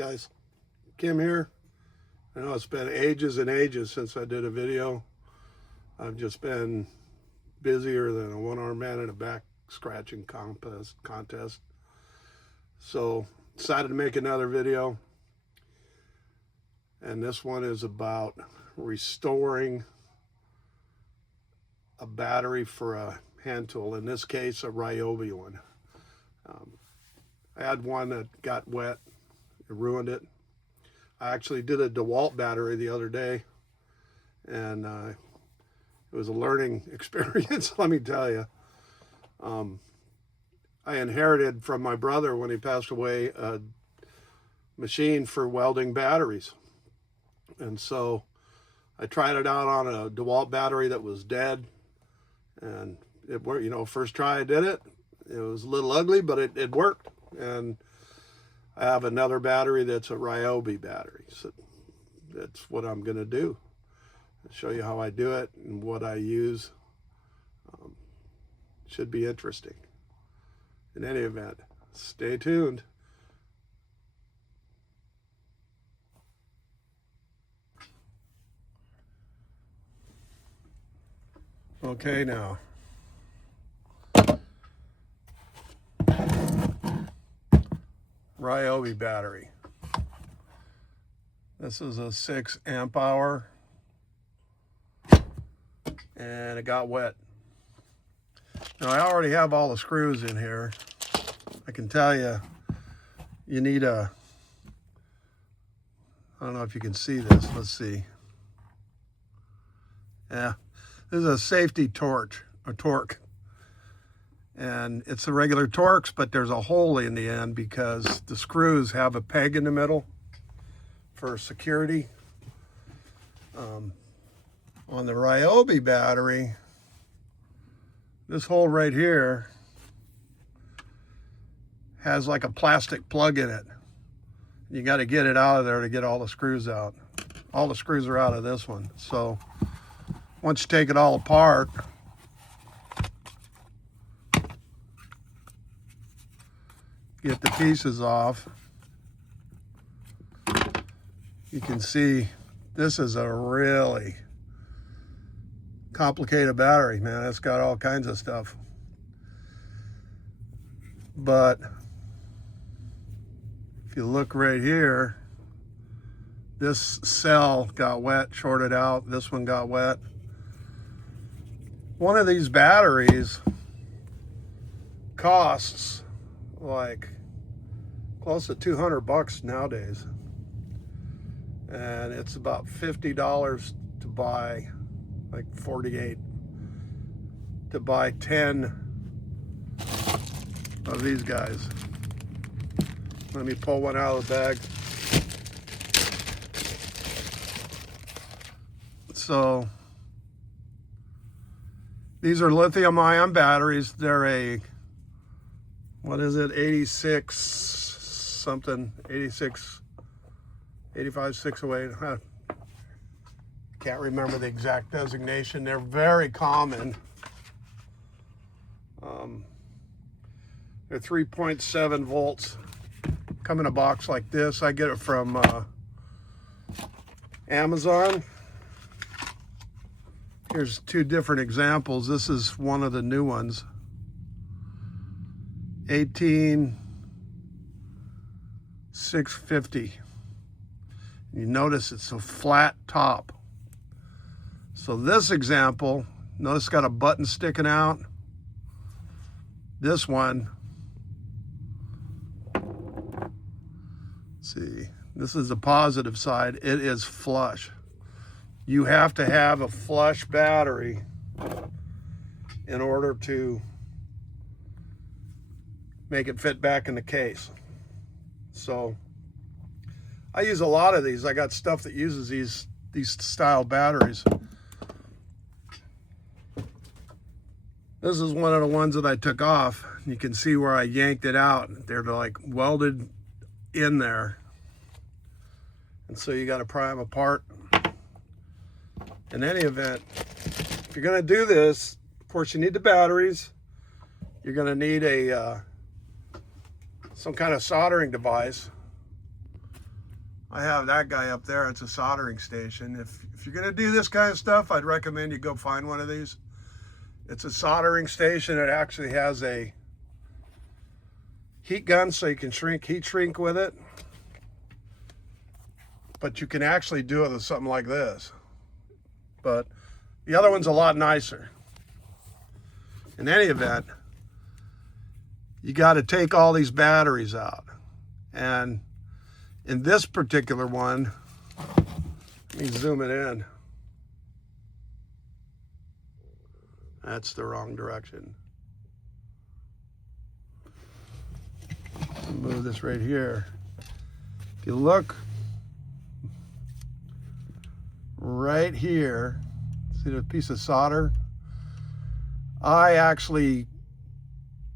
guys, Kim here. I know it's been ages and ages since I did a video. I've just been busier than a one-armed man in a back scratching contest. So decided to make another video. And this one is about restoring a battery for a hand tool. In this case, a Ryobi one. I had one that got wet. It ruined it. I actually did a DeWalt battery the other day, and it was a learning experience, let me tell you. I inherited from my brother, when he passed away, a machine for welding batteries. And so I tried it out on a DeWalt battery that was dead, and it worked. You know, first try I did it. It was a little ugly, but it worked. And I have another battery that's a Ryobi battery. So that's what I'm going to do. I'll show you how I do it and what I use. Should be interesting. In any event, stay tuned. Okay, now. Ryobi battery. This is a 6 amp hour, and it got wet. Now I already have all the screws in here. I can tell you, you need a, I don't know if you can see this, let's see. Yeah, this is a safety torque. And it's the regular Torx, but there's a hole in the end because the screws have a peg in the middle for security. On the Ryobi battery, this hole right here has like a plastic plug in it. You got to get it out of there to get all the screws out. All the screws are out of this one. So once you take it all apart, get the pieces off, you can see this is a really complicated battery, man. It's got all kinds of stuff. But if you look right here, this cell got wet, shorted out. This one got wet. One of these batteries costs like close to 200 bucks nowadays, and it's about $50 to buy, like 48 to buy 10 of these guys. Let me pull one out of the bag. So these are lithium-ion batteries. They're a, what is it, 86 something, 86, 85, 608. I can't remember the exact designation. They're very common. They're 3.7 volts. Come in a box like this. I get it from Amazon. Here's two different examples. This is one of the new ones. 18,650. You notice it's a flat top. So this example, notice it's got a button sticking out. This one, let's see, this is the positive side. It is flush. You have to have a flush battery in order to make it fit back in the case. So I use a lot of these. I got stuff that uses these style batteries. This is one of the ones that I took off. You can see where I yanked it out. They're like welded in there. And so you got to pry them apart. In any event, if you're going to do this, of course you need the batteries. You're going to need a some kind of soldering device. I have that guy up there. It's a soldering station. If you're gonna do this kind of stuff, I'd recommend you go find one of these. It's a soldering station. It actually has a heat gun so you can heat shrink with it. But you can actually do it with something like this. But the other one's a lot nicer. In any event, you got to take all these batteries out. And in this particular one, let me zoom it in. That's the wrong direction. Move this right here. If you look right here, see the piece of solder? I actually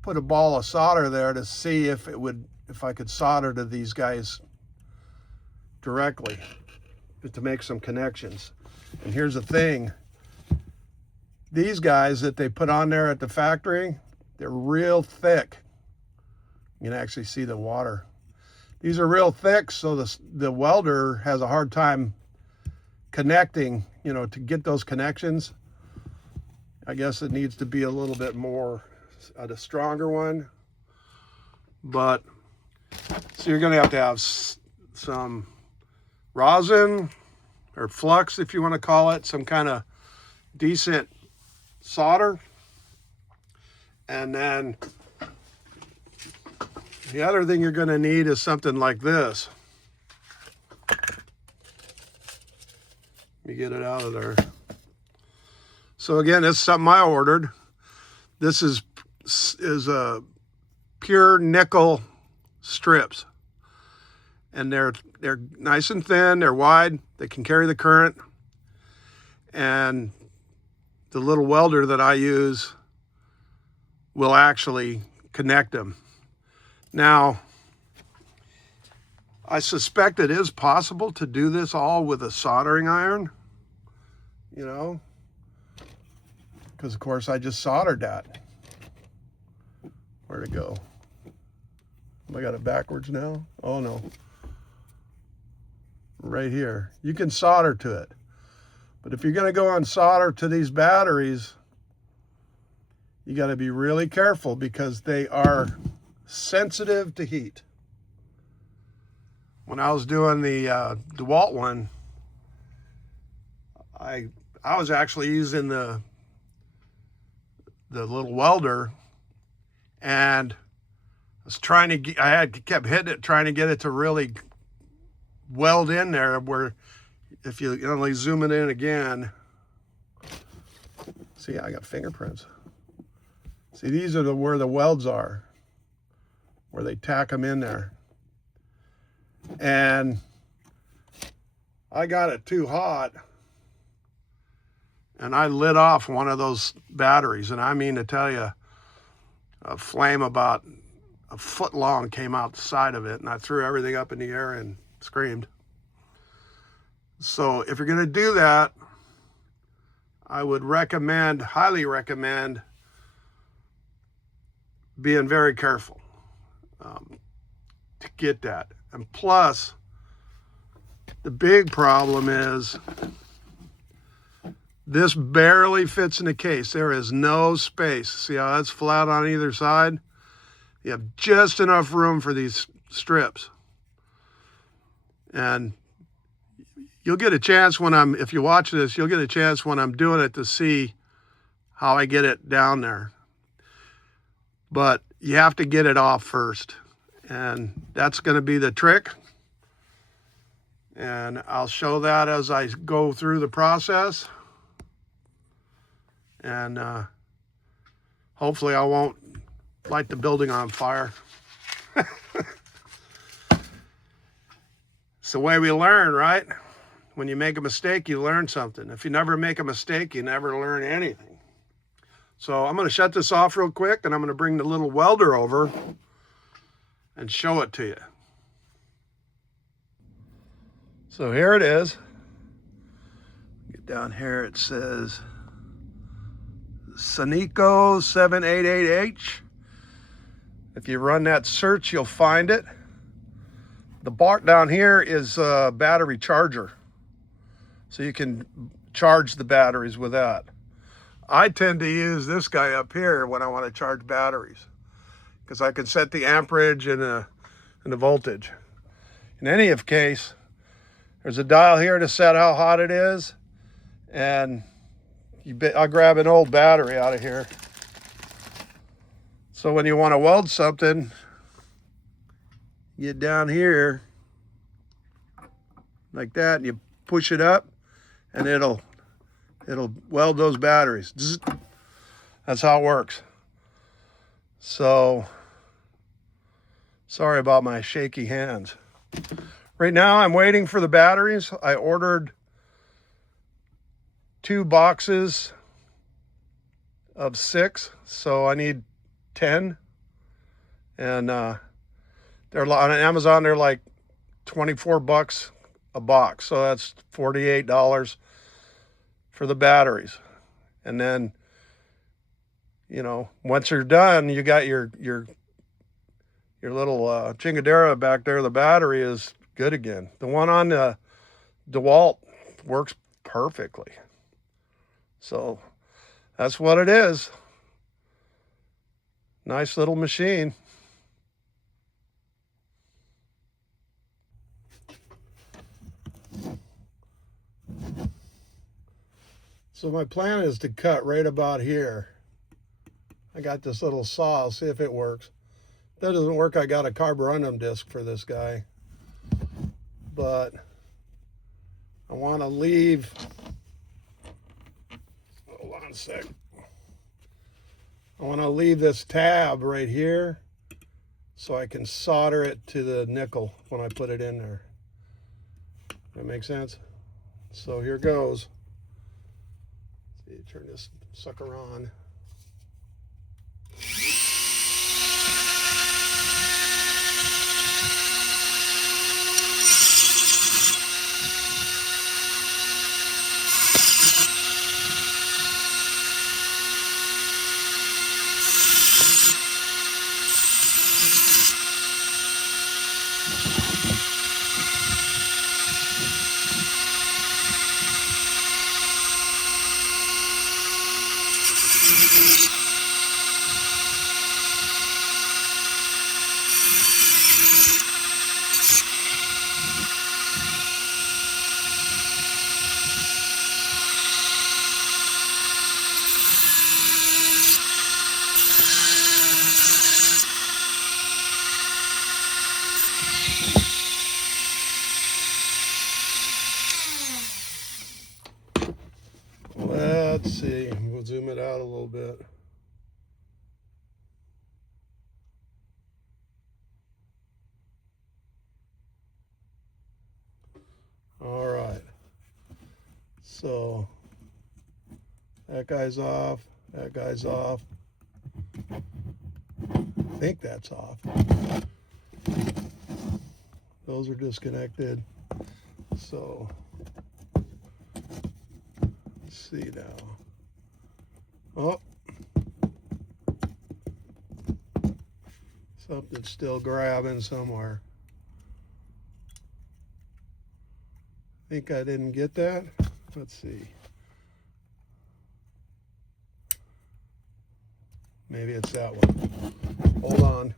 put a ball of solder there to see if I could solder to these guys directly, to make some connections. And here's the thing. These guys that they put on there at the factory, they're real thick. You can actually see the water. These are real thick, so the welder has a hard time connecting, to get those connections. I guess it needs to be a little bit more, a stronger one. But, so you're gonna have to have some rosin or flux, if you want to call it, some kind of decent solder. And then the other thing you're going to need is something like this. Let me get it out of there. So again, this is something I ordered. This is a pure nickel strips. And they're nice and thin, they're wide, they can carry the current. And the little welder that I use will actually connect them. Now, I suspect it is possible to do this all with a soldering iron, because of course I just soldered that. Where'd it go? Have I got it backwards now? Oh no. Right here. You can solder to it. But if you're going to go on solder to these batteries, you got to be really careful because they are sensitive to heat. When I was doing the DeWalt one, I was actually using the little welder, and I kept hitting it, trying to get it to really weld in there, where if you only zoom it in again, see, I got fingerprints. See, these are where the welds are, where they tack them in there. And I got it too hot, and I lit off one of those batteries, and I mean to tell you, a flame about a foot long came out the side of it, and I threw everything up in the air and screamed. So if you're going to do that, I would highly recommend being very careful to get that. And plus, the big problem is this barely fits in the case. There is no space. See how that's flat on either side? You have just enough room for these strips. And you'll get a chance if you watch this, you'll get a chance when I'm doing it to see how I get it down there. But you have to get it off first. And that's going to be the trick. And I'll show that as I go through the process. And hopefully I won't light the building on fire. It's the way we learn, right? When you make a mistake, you learn something. If you never make a mistake, you never learn anything. So I'm going to shut this off real quick, and I'm going to bring the little welder over and show it to you. So here it is. Get down here, it says Sonico 788H. If you run that search, you'll find it. The part down here is a battery charger. So you can charge the batteries with that. I tend to use this guy up here when I want to charge batteries, because I can set the amperage and the voltage. In any case, there's a dial here to set how hot it is, and I'll grab an old battery out of here. So when you want to weld something, you get down here like that, and you push it up, and it'll weld those batteries. That's how it works. So, sorry about my shaky hands. Right now, I'm waiting for the batteries. I ordered 2 boxes of 6, so I need 10. And they're on Amazon. They're like $24 a box, so that's $48 for the batteries. And then, you know, once you're done, you got your little chingadera back there. The battery is good again. The one on the DeWalt works perfectly. So that's what it is. Nice little machine. So my plan is to cut right about here. I got this little saw. I'll see if it works. If that doesn't work, I got a carborundum disc for this guy. But I want to leave, hold on a sec. I want to leave this tab right here so I can solder it to the nickel when I put it in there. That makes sense? So here goes. Let's see, turn this sucker on. Let's see, we'll zoom it out a little bit. All right, so that guy's off, that guy's off. I think that's off. Those are disconnected. So let's see now. Oh, something's still grabbing somewhere. Think I didn't get that? Let's see. Maybe it's that one. Hold on.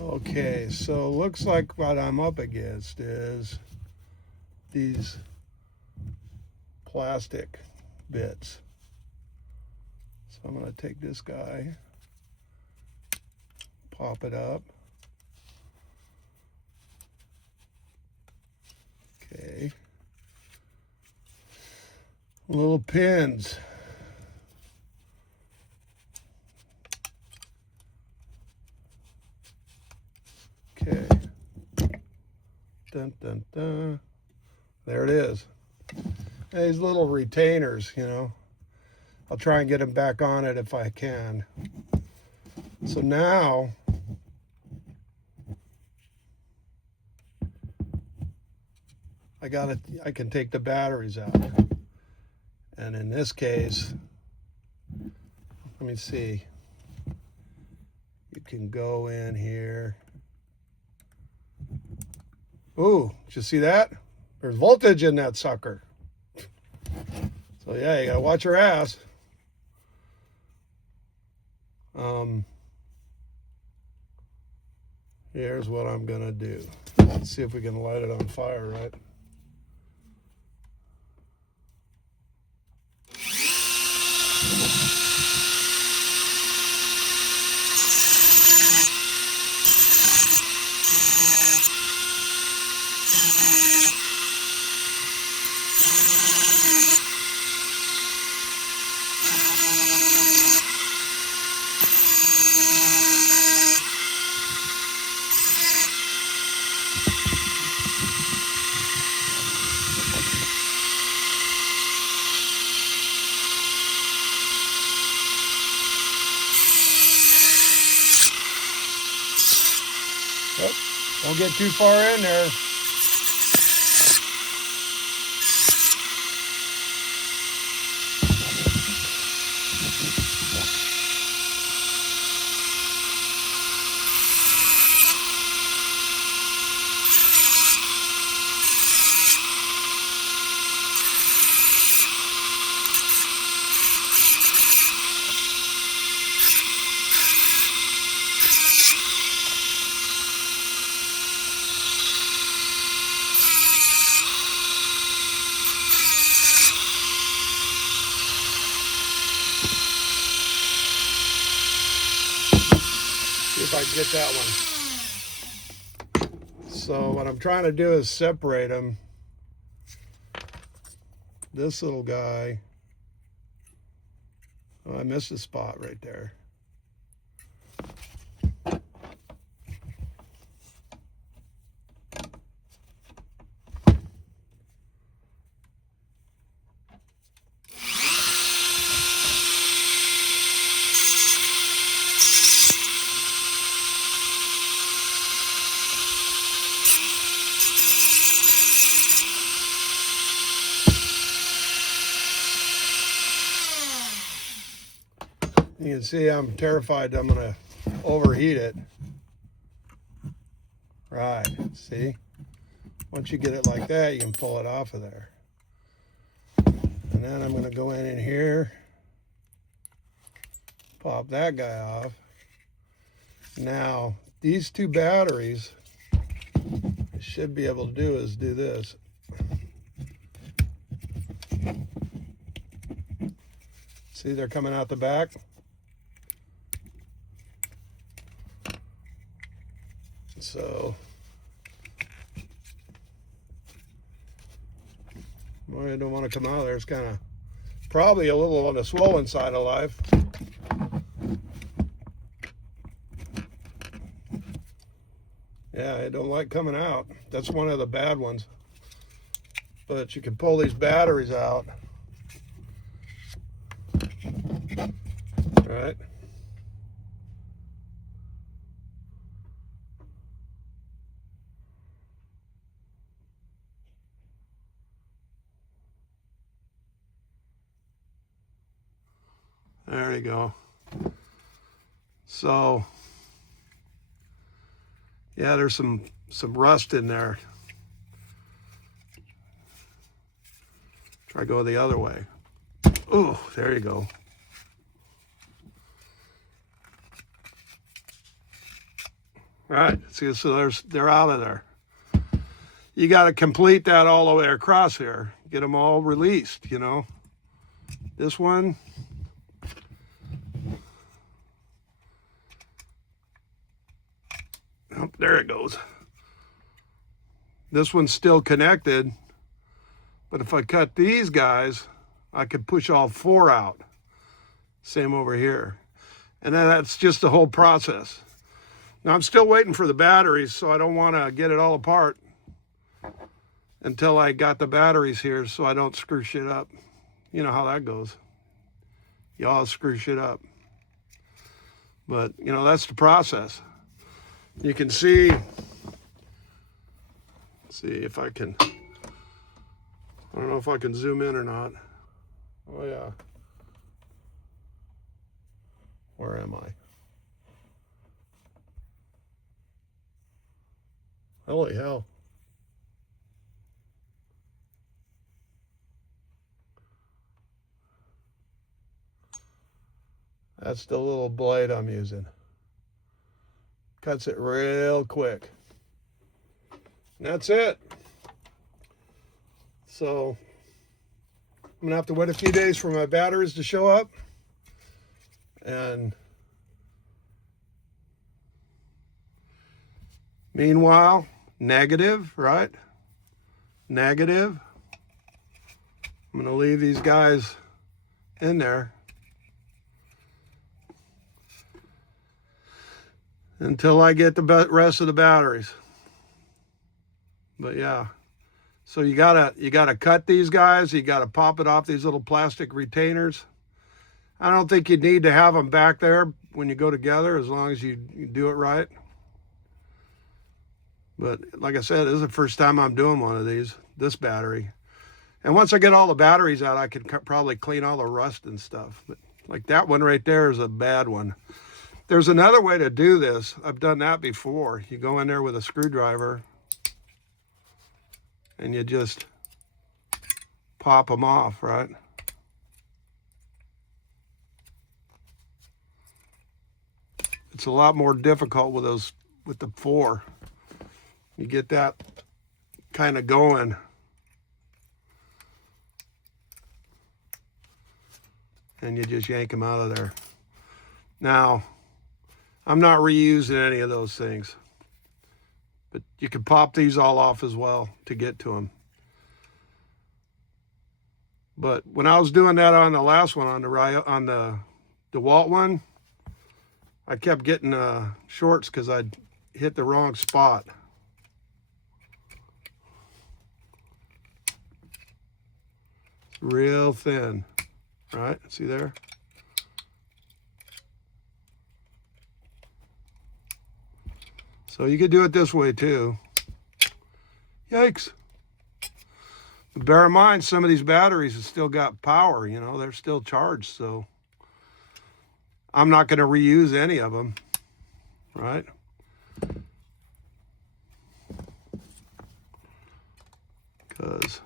Okay, so looks like what I'm up against is these plastic bits. So I'm going to take this guy, pop it up. Okay. Little pins. Okay. Dun, dun, dun. There it is. these little retainers, you know. I'll try and get them back on it if I can. So now I can take the batteries out. And in this case, let me see. You can go in here. Ooh, did you see that? There's voltage in that sucker. So yeah, you gotta watch your ass. Here's what I'm gonna do. Let's see if we can light it on fire, right? Yep. Don't get too far in there. See if I can get that one. So what I'm trying to do is separate them. This little guy, oh, I missed a spot right there. You can see I'm terrified I'm going to overheat it. Right, see? Once you get it like that, you can pull it off of there. And then I'm going to go in here, pop that guy off. Now, these two batteries, I should be able to do is do this. See, they're coming out the back. So, well, I don't want to come out of there. It's kind of probably a little on the swollen side of life. Yeah, I don't like coming out. That's one of the bad ones. But you can pull these batteries out. All right. There you go. So, yeah, there's some rust in there. Try go the other way. Oh, there you go. All right, see, so they're out of there. You got to complete that all the way across here. Get them all released, you know. This one. Oh, there it goes. This one's still connected, but if I cut these guys, I could push all four out. Same over here. And then that's just the whole process. Now I'm still waiting for the batteries, so I don't want to get it all apart. until I got the batteries here so I don't screw shit up. You know how that goes. Y'all screw shit up. But, you know, that's the process. You can see, let's see if I can, I don't know if I can zoom in or not. Oh yeah. Where am I? Holy hell. That's the little blade I'm using. Cuts it real quick. And that's it. So I'm gonna have to wait a few days for my batteries to show up. And meanwhile, negative, right? Negative. I'm gonna leave these guys in there until I get the rest of the batteries. But yeah, so you gotta cut these guys. You gotta pop it off these little plastic retainers. I don't think you need to have them back there when you go together, as long as you do it right. But like I said, this is the first time I'm doing one of these, this battery. And once I get all the batteries out, I could probably clean all the rust and stuff. But like that one right there is a bad one. There's another way to do this. I've done that before. You go in there with a screwdriver and you just pop them off, right? It's a lot more difficult with those, with the 4. You get that kind of going. And you just yank them out of there. Now, I'm not reusing any of those things, but you can pop these all off as well to get to them. But when I was doing that on the last one, on the DeWalt one, I kept getting shorts because I'd hit the wrong spot. Real thin, right? See there? So you could do it this way too. Yikes. But bear in mind, some of these batteries have still got power, you know, they're still charged. So I'm not going to reuse any of them, right? Because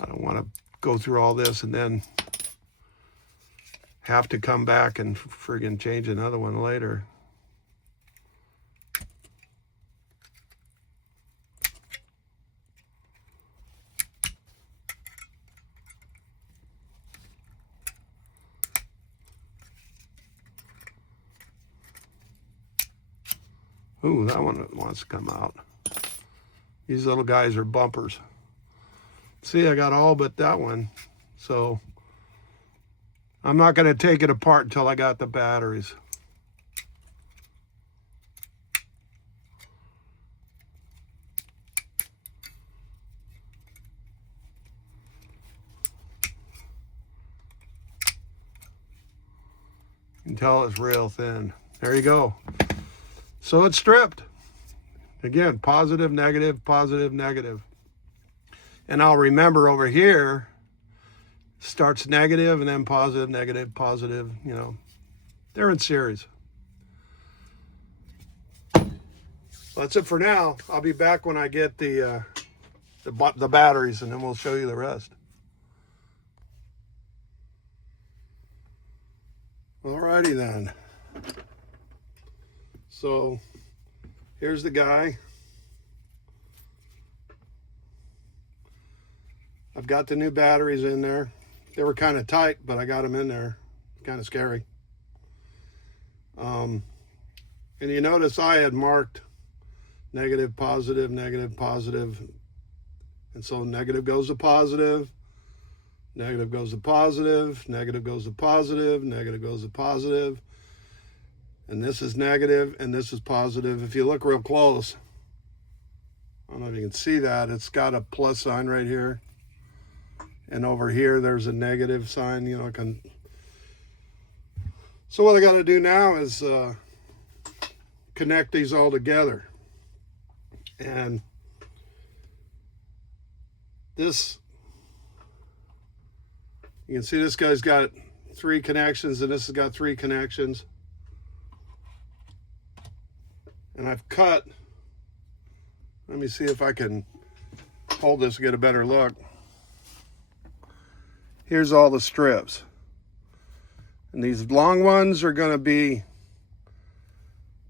I don't want to go through all this and then have to come back and friggin' change another one later. Ooh, that one wants to come out. These little guys are bumpers. See, I got all but that one. So I'm not going to take it apart until I got the batteries. You can tell it's real thin. There you go. So it's stripped. Again, positive, negative, positive, negative. And I'll remember over here, starts negative and then positive, negative, positive, you know. They're in series. Well, that's it for now. I'll be back when I get the batteries, and then we'll show you the rest. Alrighty then. So here's the guy. I've got the new batteries in there. They were kind of tight, but I got them in there. Kind of scary. And you notice I had marked negative, positive, negative, positive. And so negative goes to positive, negative goes to positive, negative goes to positive, negative goes to positive. And this is negative and this is positive. If you look real close, I don't know if you can see that. It's got a plus sign right here. And over here, there's a negative sign, you know. So what I got to do now is connect these all together. And this, you can see this guy's got 3 connections and this has got 3 connections. And I've cut, let me see if I can hold this to get a better look. Here's all the strips. And these long ones are going to be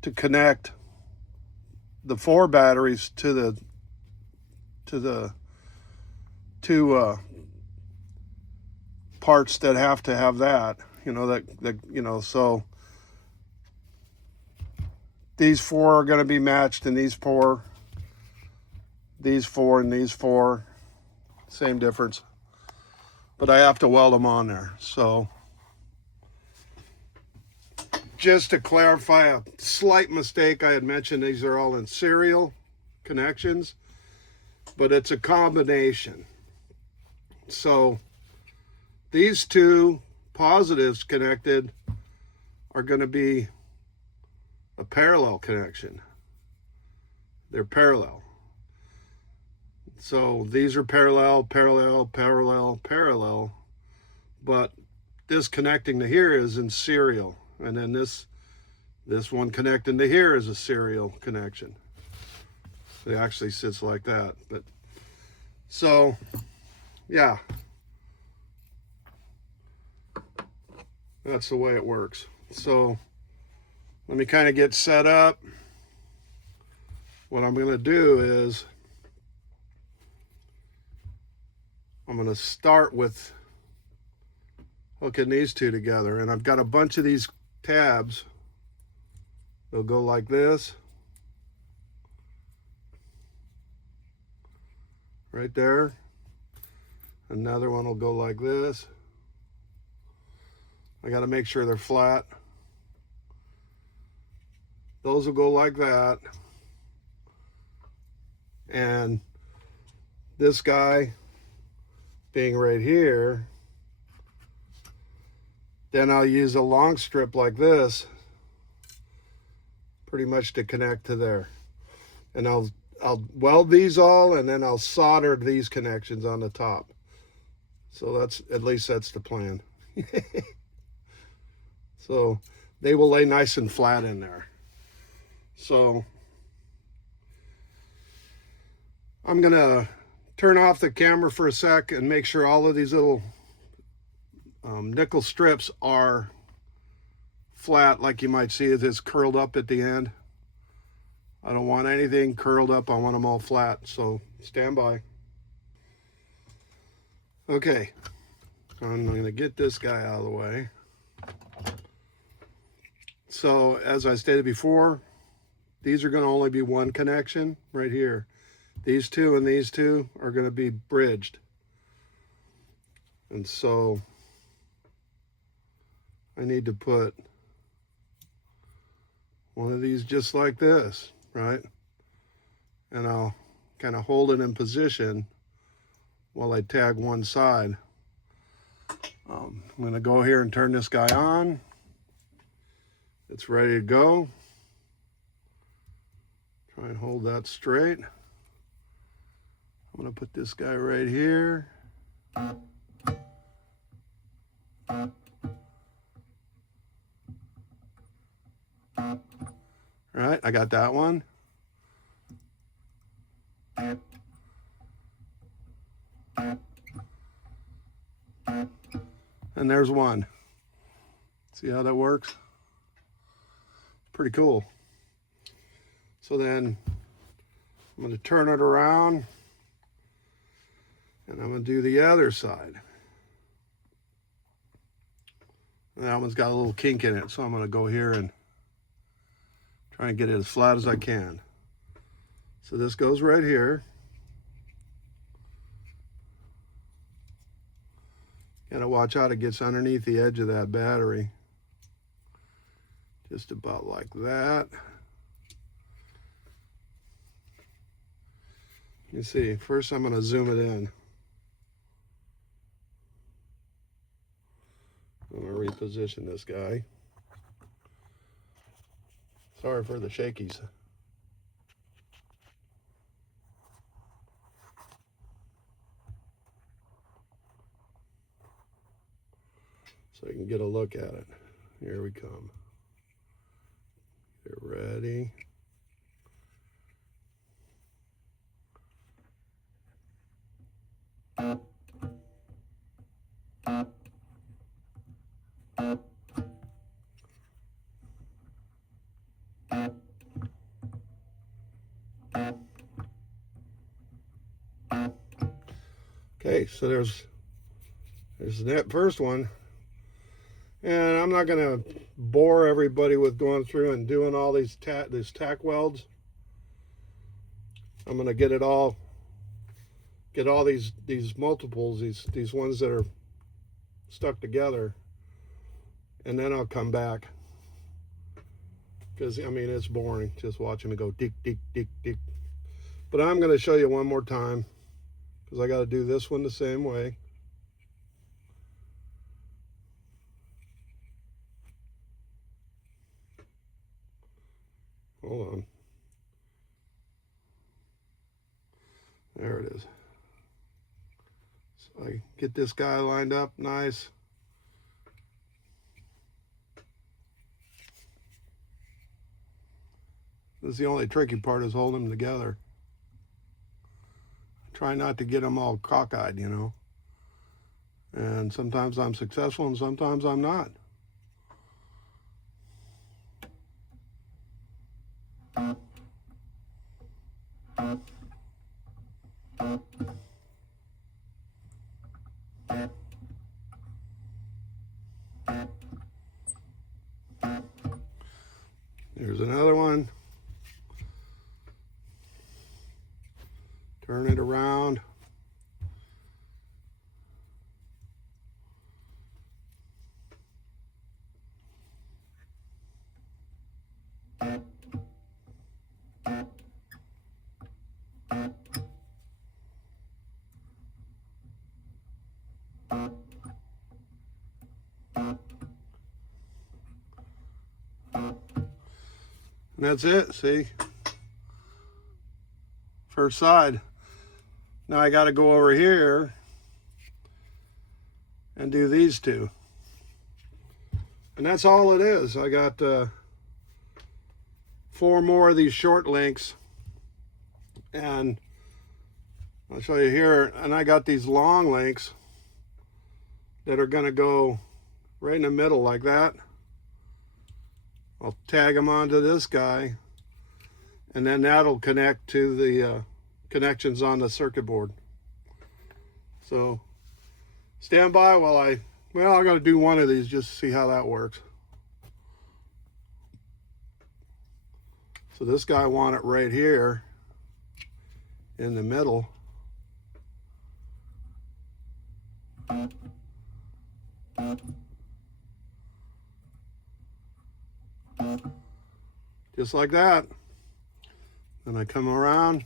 to connect the 4 batteries to the 2 parts that have to have that, you know, that you know, so these 4 are going to be matched, and these 4, and these 4, same difference. But I have to weld them on there. So just to clarify a slight mistake, I had mentioned these are all in serial connections, but it's a combination. So these 2 positives connected are going to be a parallel connection. They're parallel. So these are parallel, but this connecting to here is in serial. And then this one connecting to here is a serial connection. It actually sits like that. But so, yeah. That's the way it works. So let me kind of get set up. What I'm going to do is I'm going to start with hooking these 2 together. And I've got a bunch of these tabs. They'll go like this. Right there. Another one will go like this. I got to make sure they're flat. Those will go like that. And this guy being right here, then I'll use a long strip like this pretty much to connect to there. And I'll weld these all, and then I'll solder these connections on the top. So that's, at least that's the plan. So they will lay nice and flat in there. So I'm gonna turn off the camera for a sec and make sure all of these little nickel strips are flat, like you might see it is curled up at the end. I don't want anything curled up, I want them all flat, so stand by. Okay, I'm gonna get this guy out of the way. So as I stated before, these are going to only be 1 connection right here. These 2 and these 2 are going to be bridged. And so I need to put one of these just like this, right? And I'll kind of hold it in position while I tag one side. I'm going to go here and turn this guy on. It's ready to go. Try and hold that straight. I'm going to put this guy right here. All right, I got that one. And there's one. See how that works? Pretty cool. So then I'm going to turn it around and I'm going to do the other side. And that one's got a little kink in it, so I'm going to go here and try and get it as flat as I can. So this goes right here. Gotta watch out, it gets underneath the edge of that battery. Just about like that. You see, first I'm going to zoom it in. I'm going to reposition this guy. Sorry for the shakies. So you can get a look at it. Here we come. Get ready. Okay, so there's that first one. And I'm not going to bore everybody with going through and doing all these tack welds. I'm going to get all these multiples, these ones that are stuck together, and then I'll come back. Because, I mean, it's boring just watching me go dick, dick, dick, dick. But I'm going to show you one more time, because I got to do this one the same way. Hold on. There it is. So I get this guy lined up nice. This is the only tricky part, is holding them together. Try not to get them all cockeyed, you know. And sometimes I'm successful and sometimes I'm not. Here's another one. Turn it around. And that's it, see? First side. Now I got to go over here and do these two. And that's all it is. I got 4 more of these short links. And I'll show you here. And I got these long links that are going to go right in the middle like that. I'll tag them onto this guy, and then that'll connect to the connections on the circuit board. So stand by while I'm going to do one of these just to see how that works. So this guy want it right here in the middle. Just like that. Then I come around.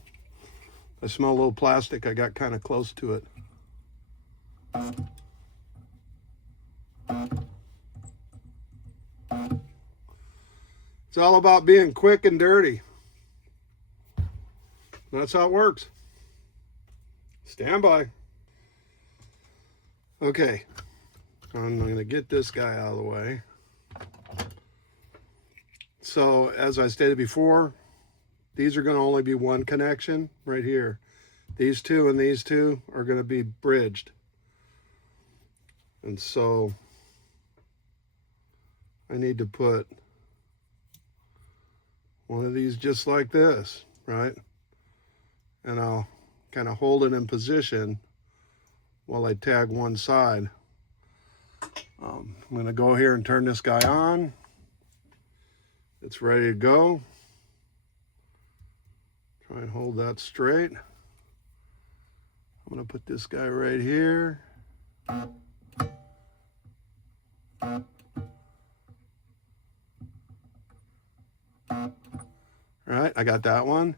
I smell a little plastic. I got kind of close to it. It's all about being quick and dirty. That's how it works. Stand by. Okay. I'm going to get this guy out of the way. So as I stated before, these are going to only be one connection right here. These two and these two are going to be bridged. And so I need to put one of these just like this, right? And I'll kind of hold it in position while I tag one side. I'm going to go here and turn this guy on. It's ready to go. Try and hold that straight. I'm going to put this guy right here. All right, I got that one.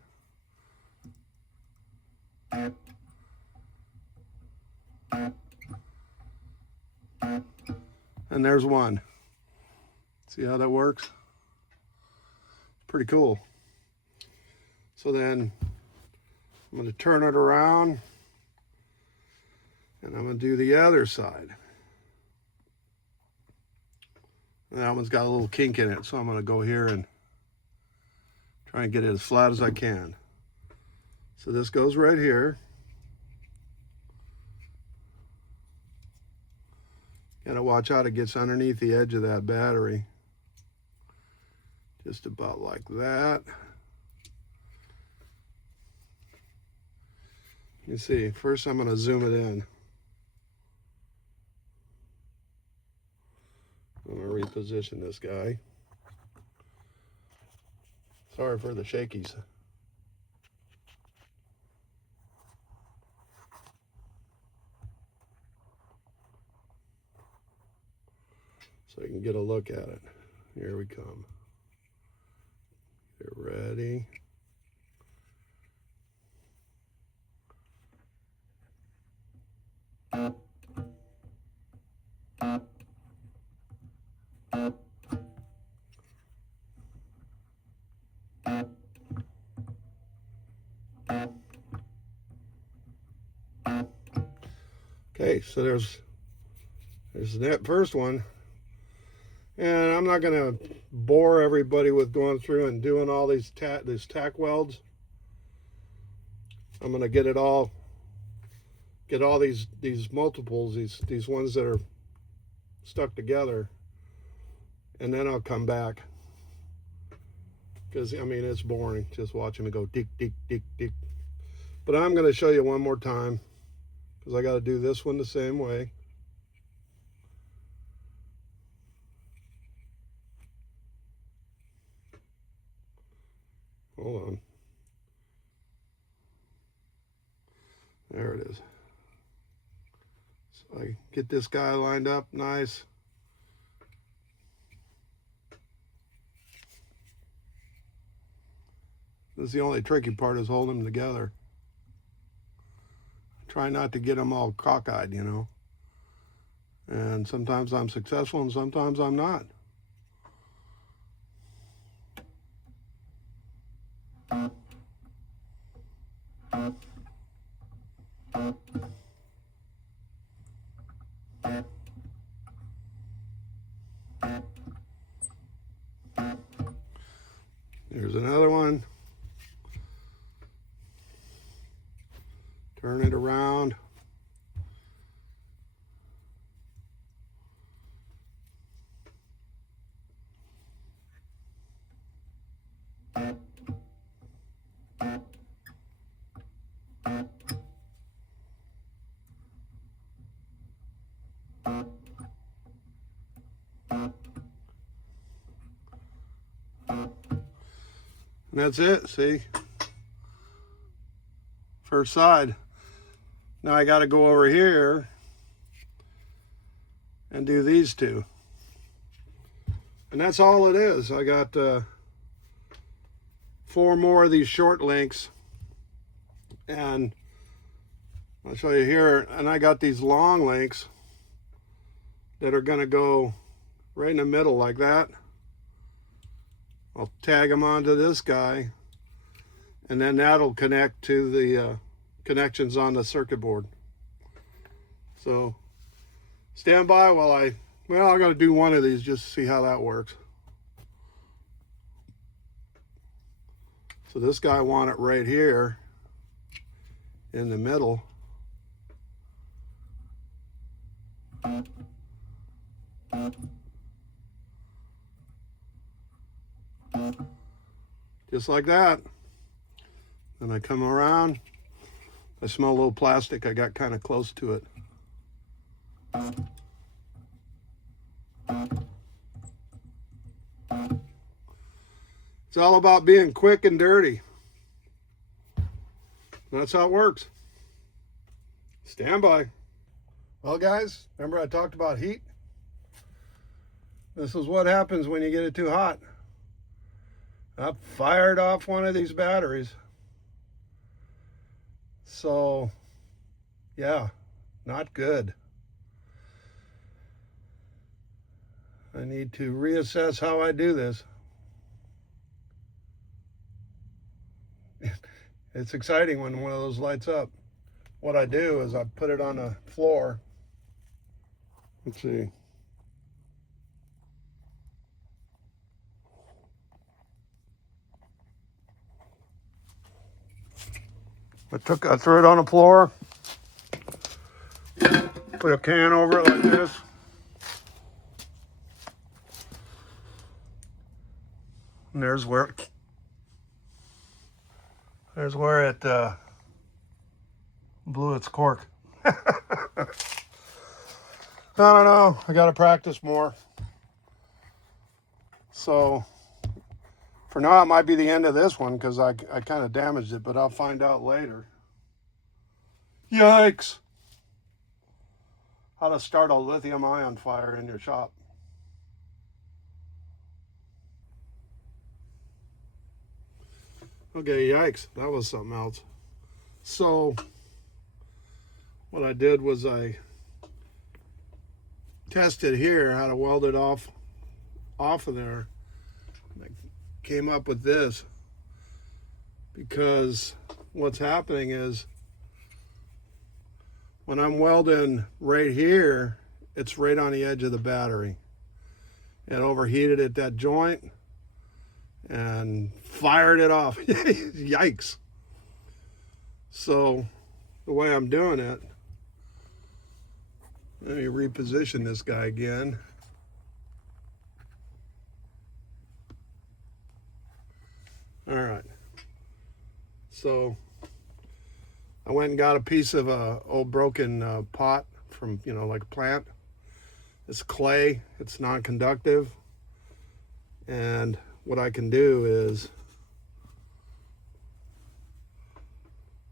And there's one. See how that works? Pretty cool. So then I'm going to turn it around and I'm going to do the other side. And that one's got a little kink in it, so I'm going to go here and try and get it as flat as I can. So this goes right here. Gotta watch out it gets underneath the edge of that battery. Just about like that. You see, first I'm going to zoom it in. I'm going to reposition this guy. Sorry for the shakies. So you can get a look at it. Here we come. Get ready. Okay, so there's that first one. And I'm not going to bore everybody with going through and doing all these tack welds. I'm going to get all these multiples, these ones that are stuck together, and then I'll come back. Because, I mean, it's boring just watching me go tick, tick, tick, tick. But I'm going to show you one more time, because I got to do this one the same way. Hold on. There it is. So I get this guy lined up nice. This is the only tricky part, is holding them together. Try not to get them all cockeyed, you know. And sometimes I'm successful and sometimes I'm not. Here's another one. Turn it around. And that's it, see? First side. Now I got to go over here and do these two. And that's all it is. I got 4 more of these short links. And I'll show you here. And I got these long links that are going to go right in the middle like that. I'll tag them onto this guy, and then that'll connect to the connections on the circuit board. So stand by while I got to do one of these just to see how that works. So this guy want it right here in the middle. Just like that. Then I come around. I smell a little plastic. I got kind of close to it. It's all about being quick and dirty. That's how it works. Stand by. Well, guys, remember I talked about heat? This is what happens when you get it too hot. I fired off one of these batteries. So, yeah, not good. I need to reassess how I do this. It's exciting when one of those lights up. What I do is I put it on the floor. Let's see. I threw it on the floor, put a can over it like this. And there's where it blew its cork. I don't know. I got to practice more. So for now, it might be the end of this one because I kind of damaged it, but I'll find out later. Yikes! How to start a lithium-ion fire in your shop. Okay, yikes. That was something else. So what I did was I tested here how to weld it off of there. I came up with this because what's happening is when I'm welding right here, it's right on the edge of the battery. It overheated at that joint and fired it off. Yikes. So the way I'm doing it, let me reposition this guy again. All right. So I went and got a piece of a old broken pot from, like a plant. It's clay, it's non-conductive. And what I can do is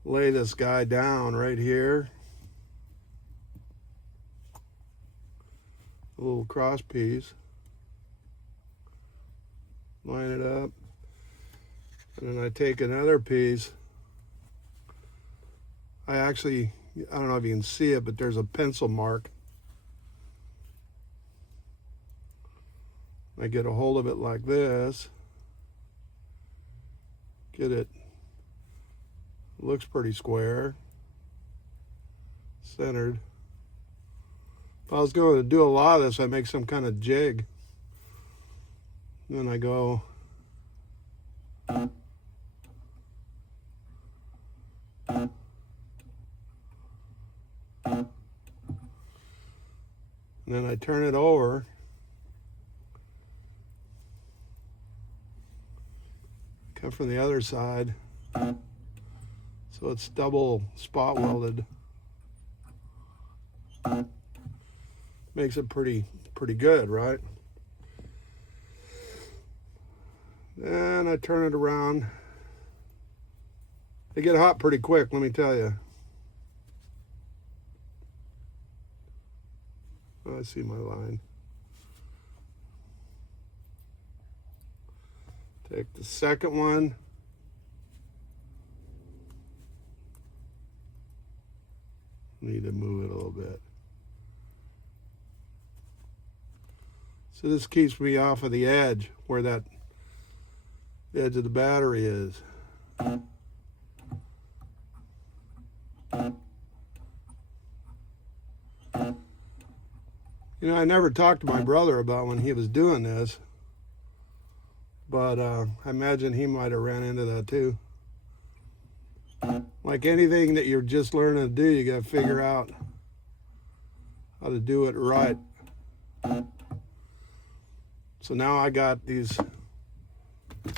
lay this guy down right here. A little cross piece. Line it up. And then I take another piece. I don't know if you can see it, but there's a pencil mark. I get a hold of it like this. Get it. Looks pretty square. Centered. If I was going to do a lot of this, I make some kind of jig. And then I go and then I turn it over. Come from the other side. So it's double spot welded. Makes it pretty good, right? Then I turn it around. They get hot pretty quick, let me tell you. Oh, I see my line. Take the second one. Need to move it a little bit. So this keeps me off of the edge where that edge of the battery is. I never talked to my brother about when he was doing this, but I imagine he might have ran into that too. Like anything that you're just learning to do, you got to figure out how to do it right. So now I got these,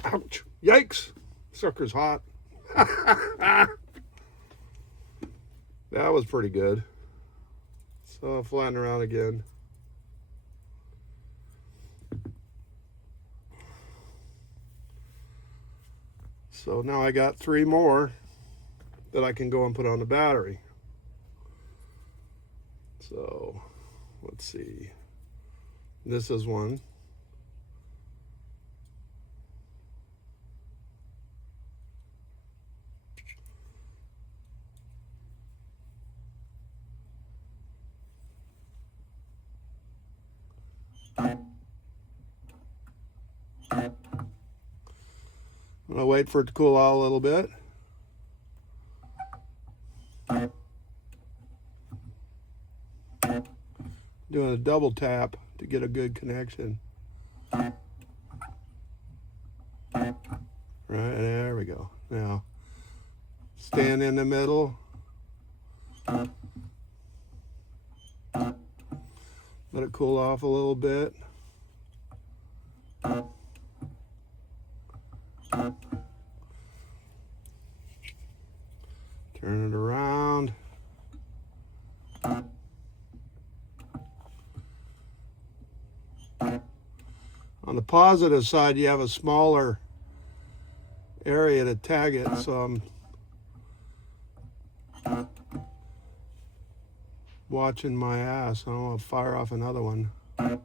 ouch, yikes, sucker's hot. That was pretty good. So I'll flatten around again. So now I got 3 more that I can go and put on the battery. So let's see. This is one. gonna wait for it to cool out a little bit. Doing a double tap to get a good connection. Right, there we go. Now, stand in the middle. Let it cool off a little bit. Turn it around. On the positive side, you have a smaller area to tag it, so I'm watching my ass. I don't want to fire off another one. I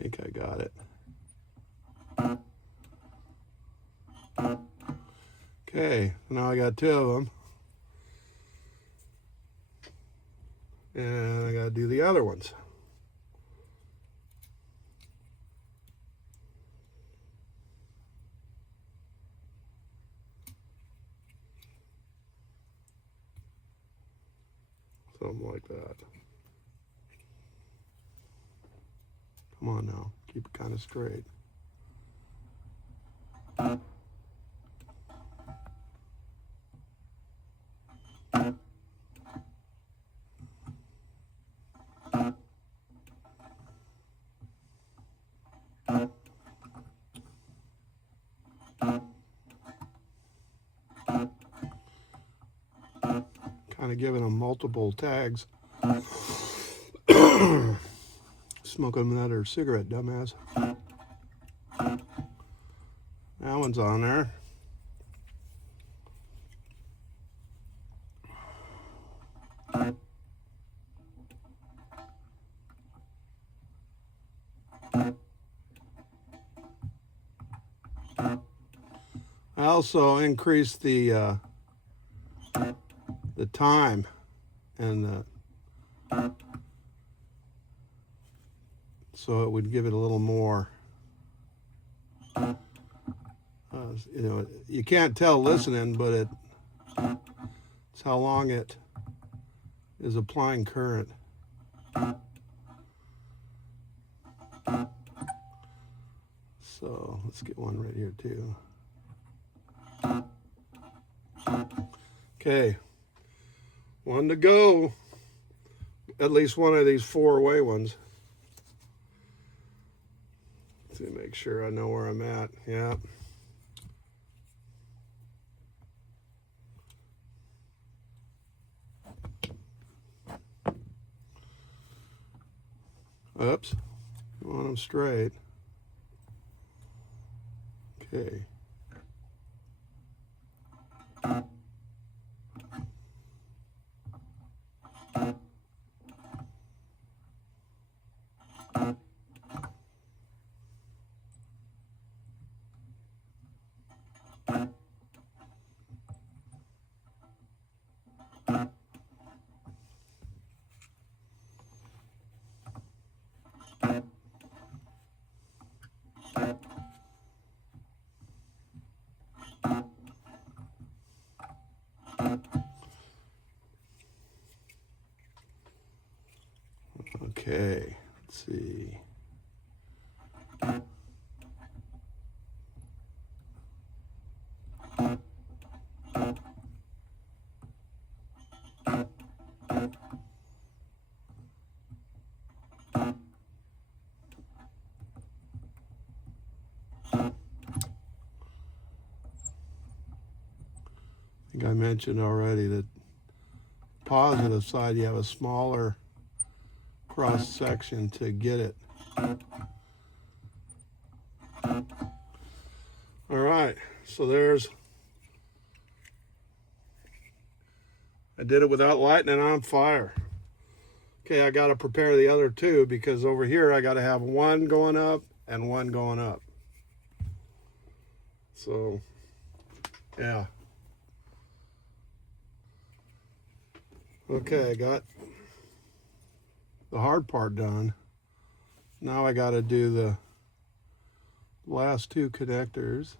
think I got it. Okay, now I got two of them. And I got to do the other ones. Something like that. Come on now, keep it kind of straight. Kind of giving them multiple tags. Smoking another cigarette, dumbass. That one's on there. I also increased the time and so it would give it a little more. You know, you can't tell listening, but it's how long it is applying current. So let's get one right here too. Okay, one to go. At least one of these 4-way ones. Let's see, make sure I know where I'm at. Yeah. Oops, I want them straight. Okay. Okay, let's see. I think I mentioned already that positive side you have a smaller cross section to get it. All right, so there's, I did it without lighting it on fire. Okay, I got to prepare the other two because over here I got to have one going up and one going up. So, yeah. Okay, I got the hard part done. Now I got to do the last two connectors.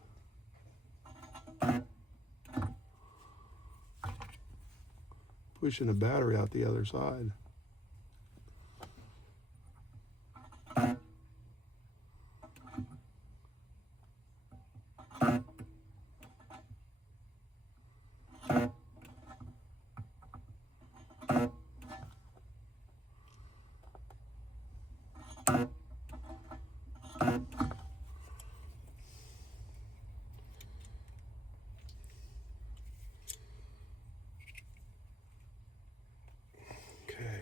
Pushing the battery out the other side. Okay.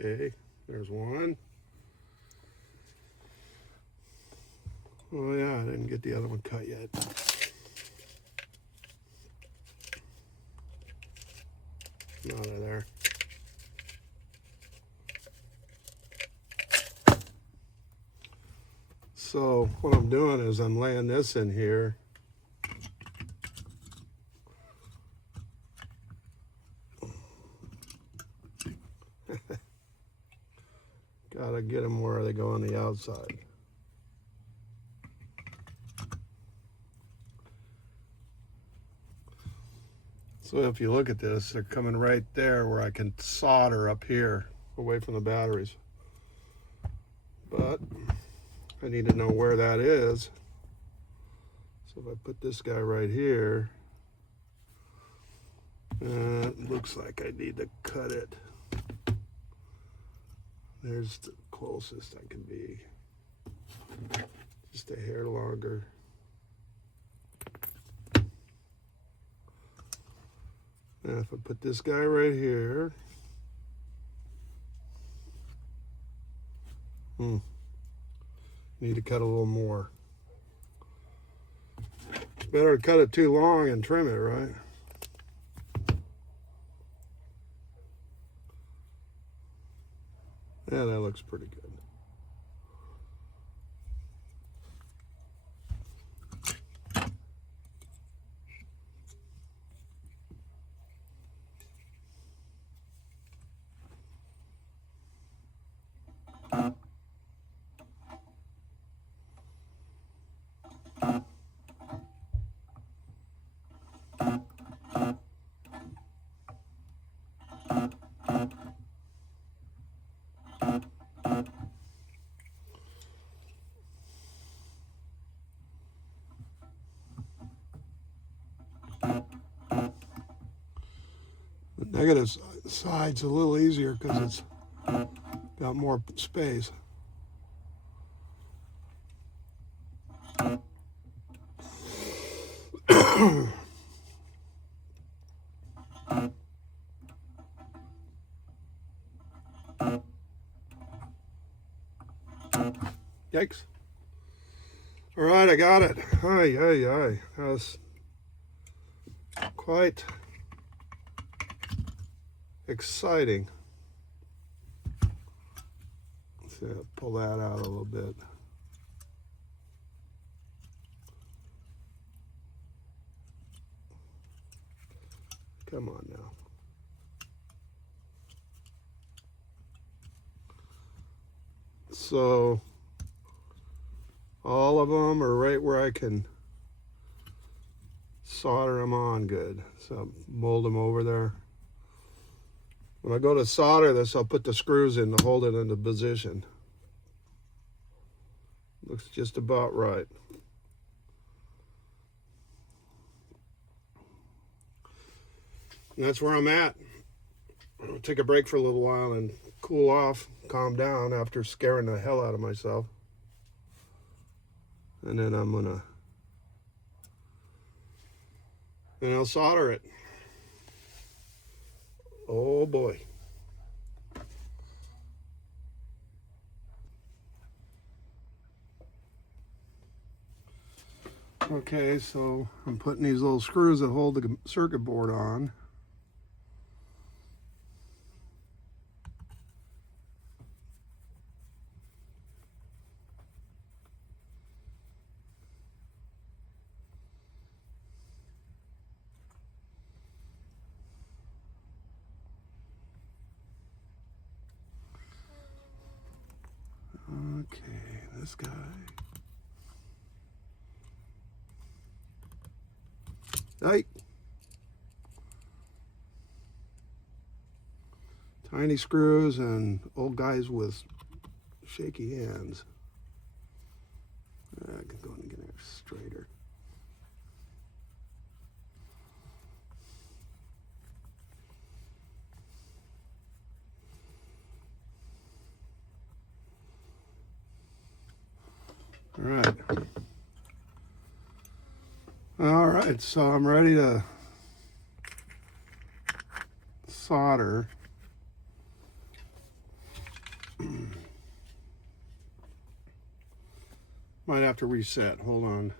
Okay, there's one. Oh yeah, I didn't get the other one cut yet. Out of there. So what I'm doing is I'm laying this in here. Gotta get them where they go on the outside. So if you look at this, they're coming right there where I can solder up here away from the batteries. But I need to know where that is. So if I put this guy right here, it looks like I need to cut it. There's the closest I can be. Just a hair longer. And if I put this guy right here, need to cut a little more. It's better to cut it too long and trim it, right? Yeah, that looks pretty good. The negative side's a little easier because it's got more space. Yikes. All right, I got it. Ay, ay, ay. That was quite exciting. Let's see, I'll pull that out a little bit. Come on now. So all of them are right where I can solder them on good. So mold them over there. When I go to solder this, I'll put the screws in to hold it into position. Looks just about right. And that's where I'm at. I'll take a break for a little while and cool off, calm down after scaring the hell out of myself. And then I'll solder it. Oh boy. Okay, so I'm putting these little screws that hold the circuit board on. Okay, this guy. Hey! Tiny screws and old guys with shaky hands. I can go and get it straighter. All right, so I'm ready to solder. Might have to reset. Hold on.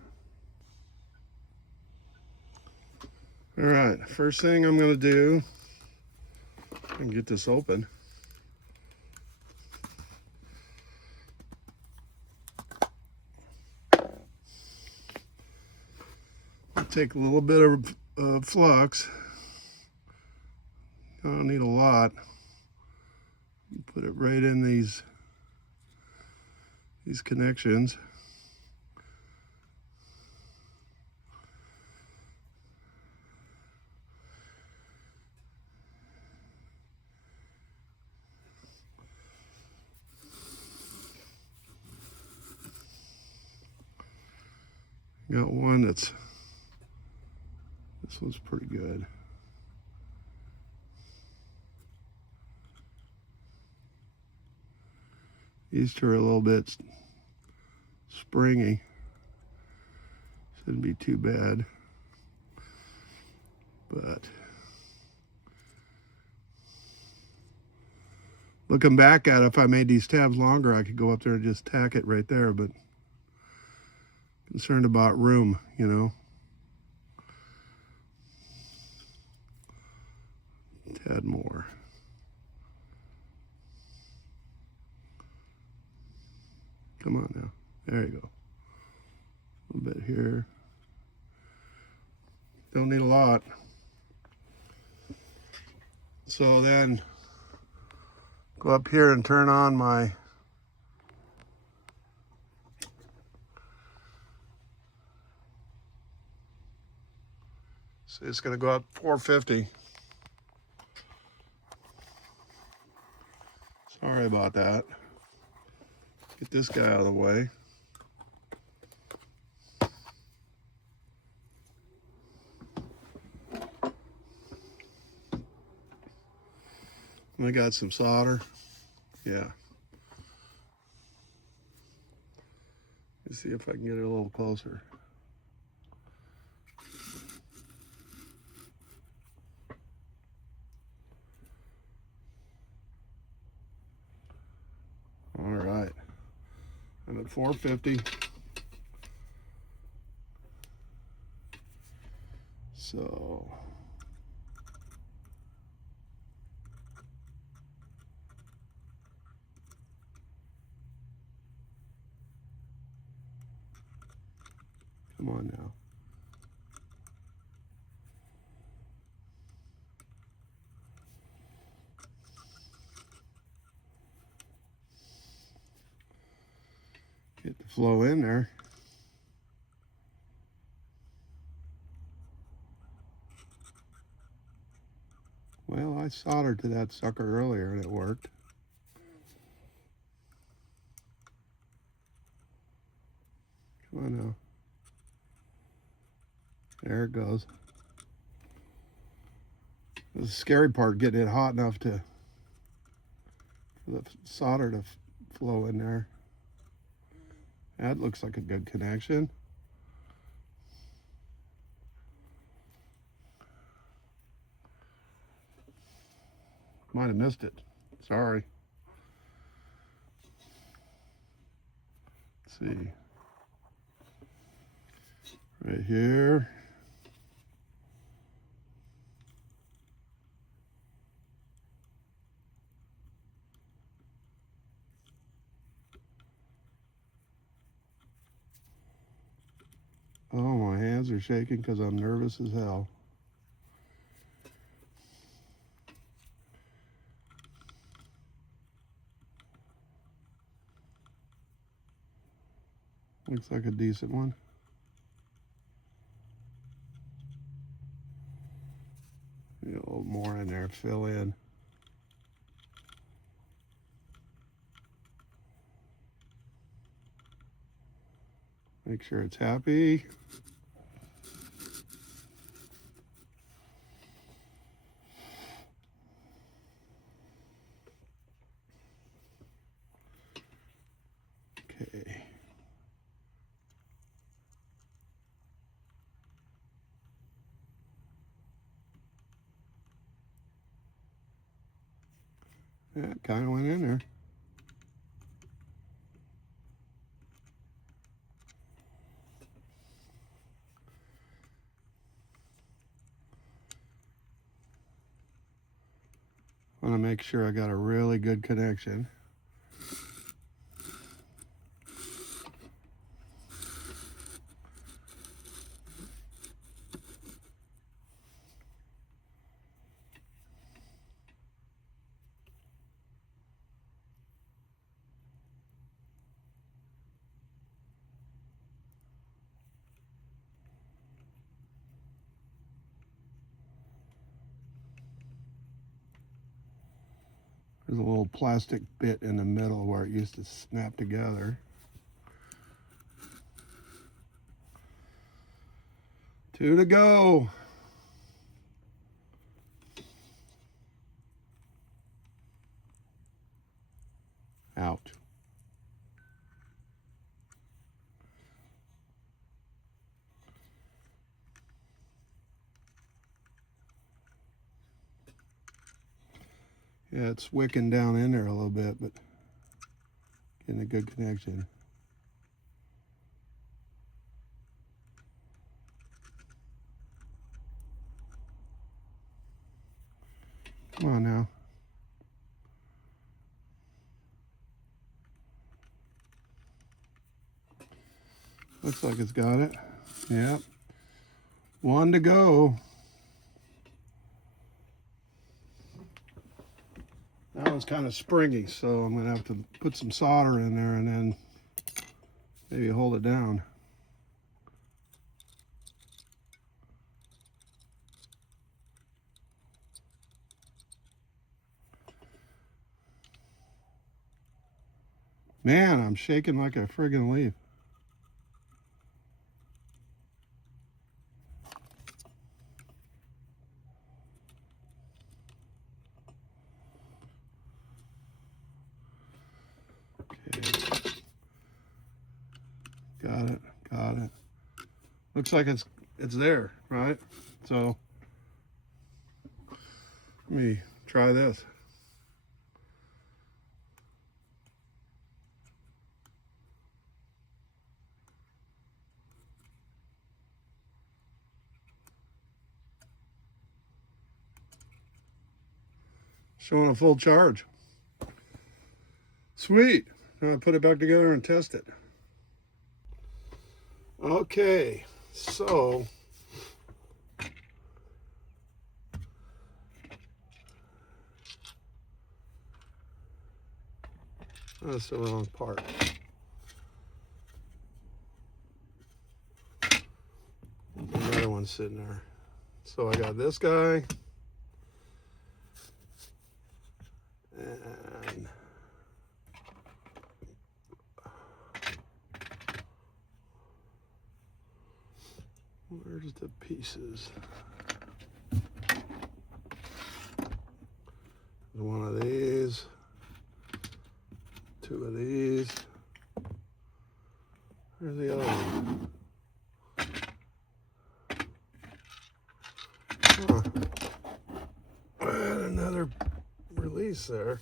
All right, first thing I'm going to do, I can get this open. Take a little bit of flux. I don't need a lot. Put it right in these connections. Got one this one's pretty good. These two are a little bit springy. Shouldn't be too bad. But looking back at it, if I made these tabs longer, I could go up there and just tack it right there, but concerned about room, you know. Tad more. Come on now. There you go. A little bit here. Don't need a lot. So then go up here and turn on my so it's going to go up 450. Sorry about that. Get this guy out of the way. I got some solder. Yeah. Let's see if I can get it a little closer. All right. I'm at 450. So come on now. Get the flow in there. Well, I soldered to that sucker earlier and it worked. Come on now. There it goes. The scary part, getting it hot enough for the solder to flow in there. That looks like a good connection. Might have missed it. Sorry. Let's see. Right here. Oh, my hands are shaking because I'm nervous as hell. Looks like a decent one. A little more in there, fill in. Make sure it's happy. Okay. That kind of went in there. I want to make sure I got a really good connection. There's a little plastic bit in the middle where it used to snap together. 2 to go. Out. Yeah, it's wicking down in there a little bit, but getting a good connection. Come on now. Looks like it's got it. Yep. 1 to go. That one's kind of springy, so I'm going to have to put some solder in there and then maybe hold it down. Man, I'm shaking like a friggin' leaf. Okay. Got it. Looks like it's there, right? So let me try this. Showing a full charge. Sweet. Now I'll put it back together and test it. Okay, so that's the wrong part. Another one sitting there. So I got this guy. And where's the pieces? One of these, 2 of these. Where's the other one? Huh. And another release there.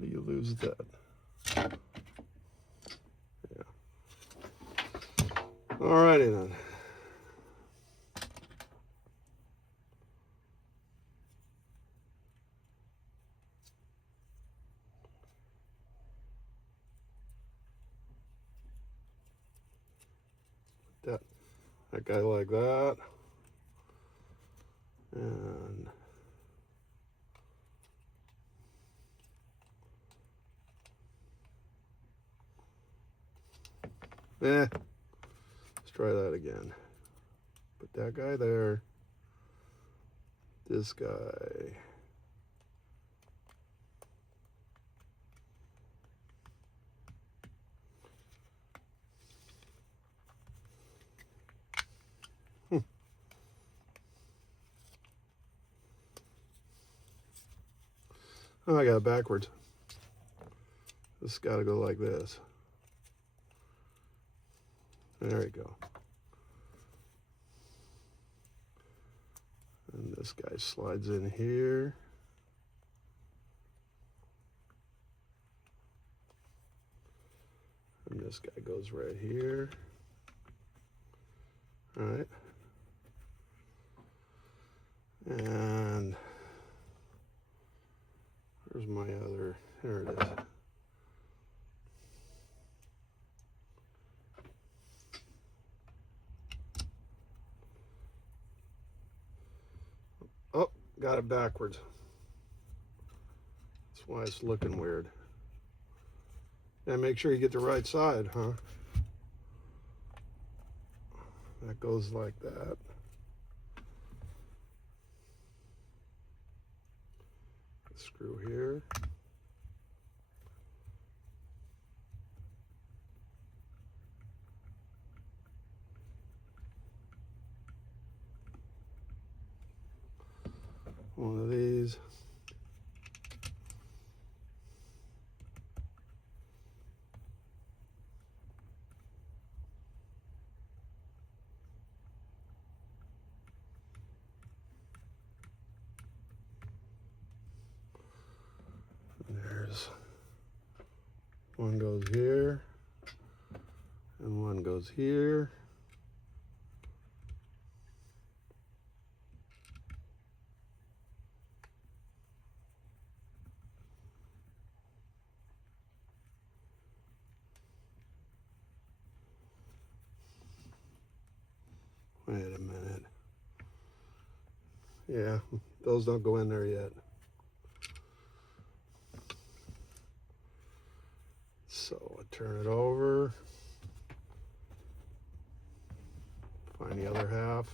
do you lose that? Yeah. Alrighty then. That guy like that. And let's try that again. Put that guy there. This guy. Oh, I got it backwards. This got to go like this. There you go. And this guy slides in here. And this guy goes right here. All right. And where's my other? There it is. Oh, got it backwards. That's why it's looking weird. And make sure you get the right side, huh? That goes like that. Screw here. One of these. And there's one goes here, and one goes here. Wait a minute. Yeah, those don't go in there yet. So I turn it over. Find the other half.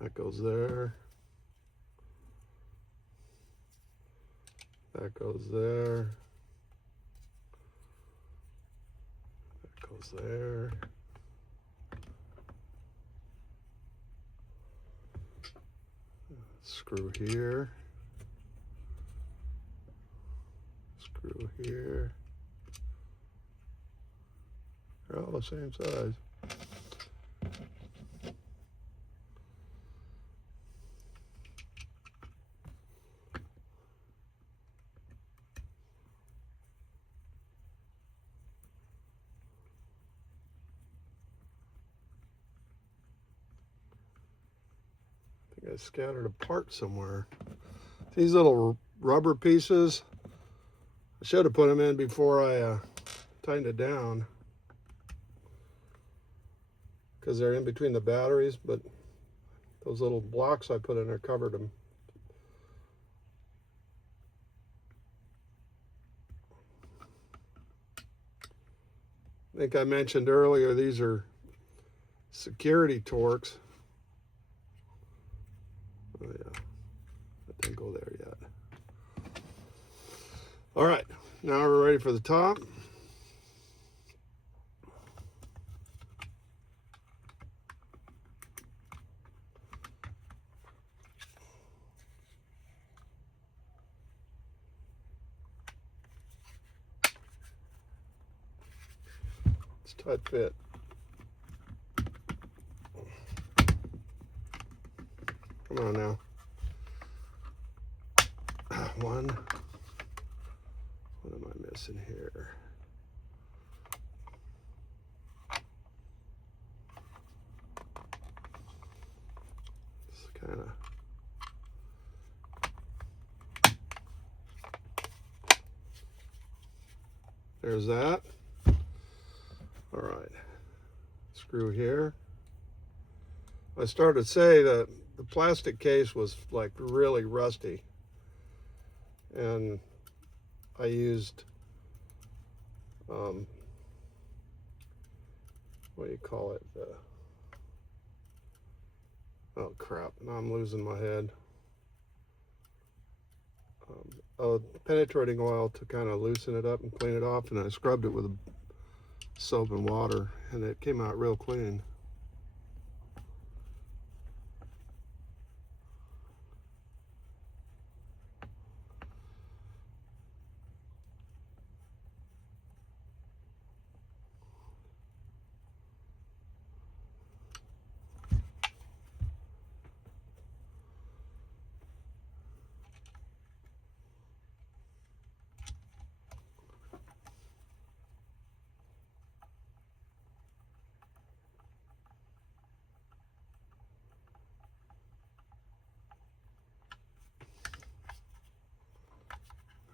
That goes there. That goes there. That goes there. Screw here. Screw here. They're all the same size. I think I scattered a part somewhere. These little rubber pieces, I should have put them in before I tightened it down, because they're in between the batteries, but those little blocks I put in there covered them. I think I mentioned earlier, these are security Torx. Oh yeah, that didn't go there yet. All right, now we're ready for the top. It's tight fit. I'm Come on now. One. What am I missing here? It's kind of. There's that. All right. Screw here. I started to say that the plastic case was like really rusty, and I used what do you call it? Oh crap! Now I'm losing my head. Penetrating oil to kind of loosen it up and clean it off, and I scrubbed it with soap and water, and it came out real clean.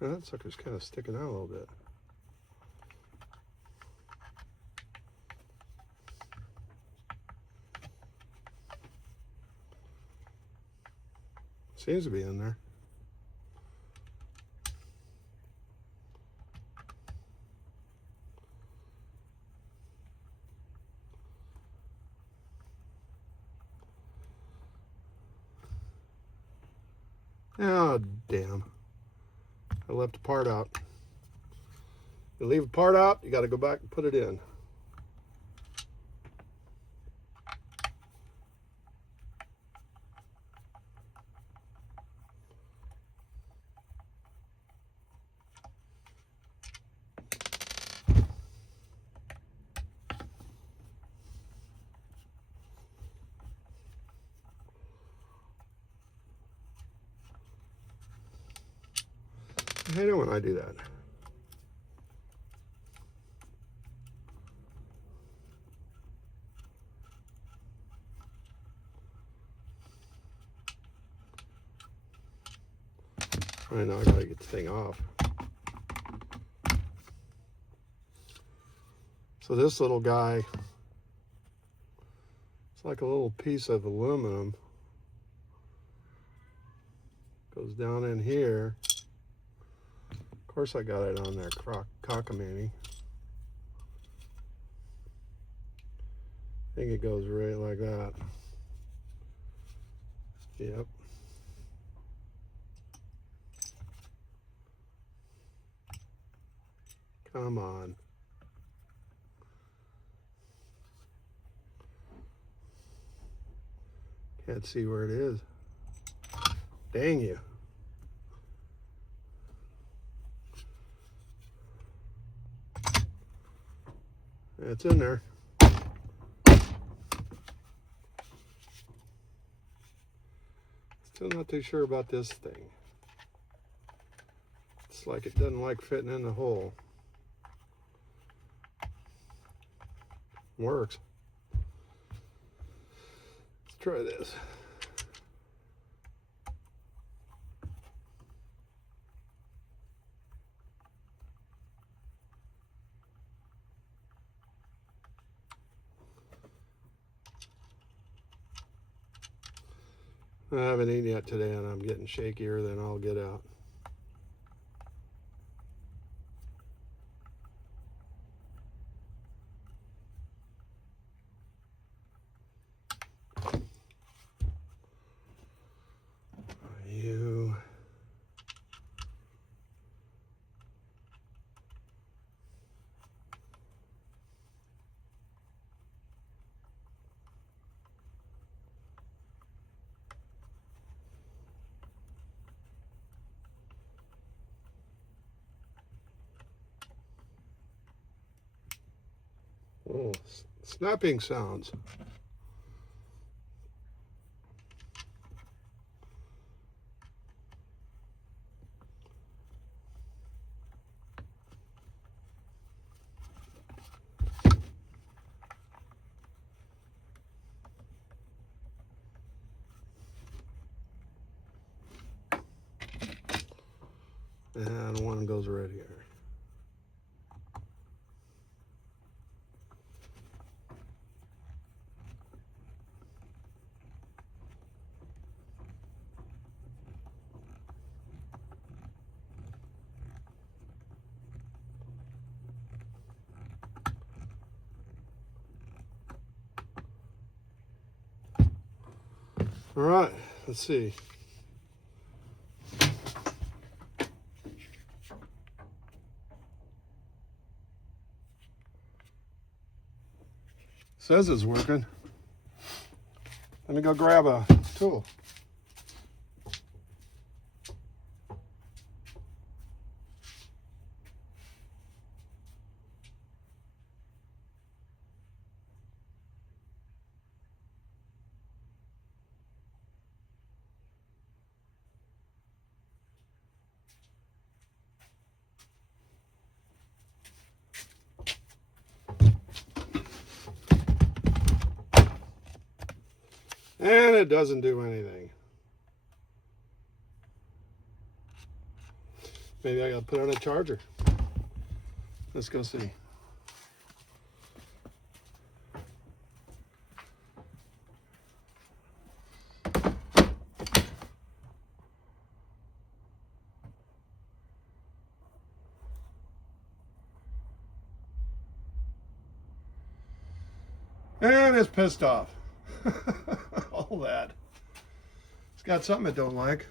That sucker's kind of sticking out a little bit. Seems to be in there. Oh, damn. I left a part out. You leave a part out, you got to go back and put it in. I hate it when I do that. I know, I gotta get the thing off. So this little guy, it's like a little piece of aluminum. Goes down in here. Of course I got it on there, cockamamie. I think it goes right like that. Yep. Come on. Can't see where it is. Dang you. It's in there. Still not too sure about this thing. It's like it doesn't like fitting in the hole. Works. Let's try this. I haven't eaten yet today, and I'm getting shakier than I'll get out. You. Oh, snapping sounds. And one goes right here. All right, let's see. Says it's working. Let me go grab a tool. And it doesn't do anything. Maybe I gotta put on a charger. Let's go see. And it's pissed off. All that. It's got something it don't like.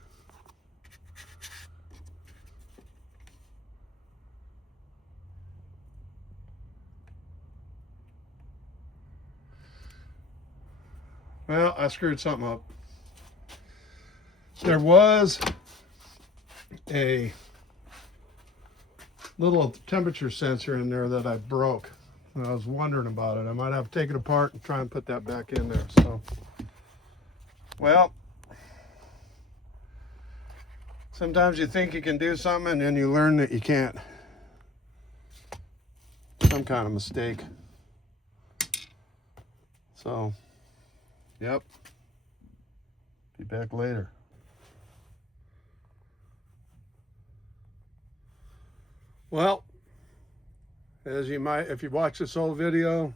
Well, I screwed something up. There was a little temperature sensor in there that I broke. And I was wondering about it. I might have to take it apart and try and put that back in there. So, well, sometimes you think you can do something and then you learn that you can't. Some kind of mistake. So, yep. Be back later. Well, as you might, if you watch this whole video,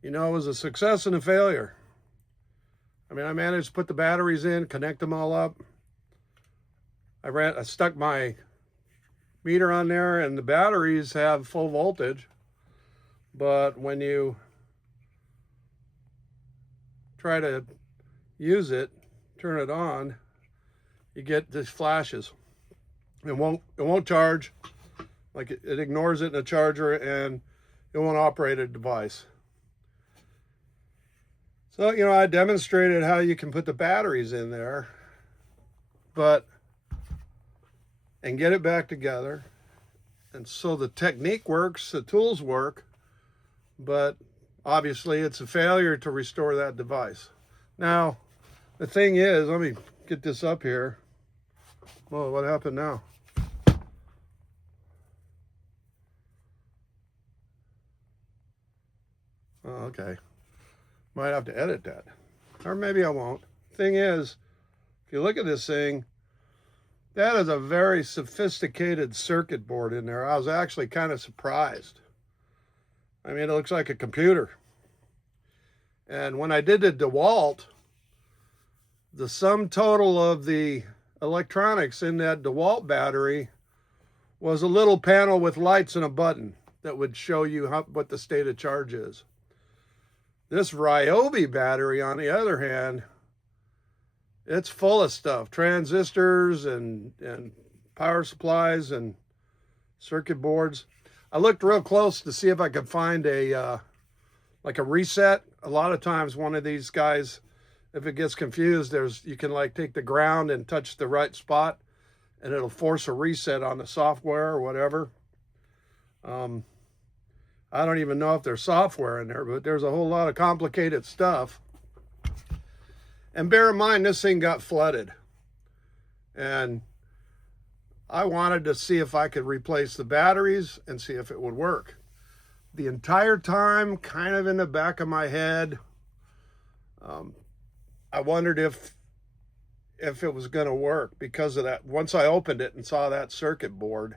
you know it was a success and a failure. I mean, I managed to put the batteries in, connect them all up. I stuck my meter on there, and the batteries have full voltage. But when you try to use it, turn it on, you get these flashes. It won't charge. Like it ignores it in a charger, and it won't operate a device. So, you know, I demonstrated how you can put the batteries in there, and get it back together. And so the technique works, the tools work, but obviously it's a failure to restore that device. Now, the thing is, let me get this up here. Well, what happened now? Oh, okay. Might have to edit that. Or maybe I won't. Thing is, if you look at this thing, that is a very sophisticated circuit board in there. I was actually kind of surprised. I mean, it looks like a computer. And when I did the DeWalt, the sum total of the electronics in that DeWalt battery was a little panel with lights and a button that would show you what the state of charge is. This Ryobi battery, on the other hand, it's full of stuff, transistors and power supplies and circuit boards. I looked real close to see if I could find like a reset. A lot of times one of these guys, if it gets confused, you can like take the ground and touch the right spot and it'll force a reset on the software or whatever. I don't even know if there's software in there, but there's a whole lot of complicated stuff. And bear in mind, this thing got flooded. And I wanted to see if I could replace the batteries and see if it would work. The entire time, kind of in the back of my head, I wondered if if it was going to work because of that. Once I opened it and saw that circuit board,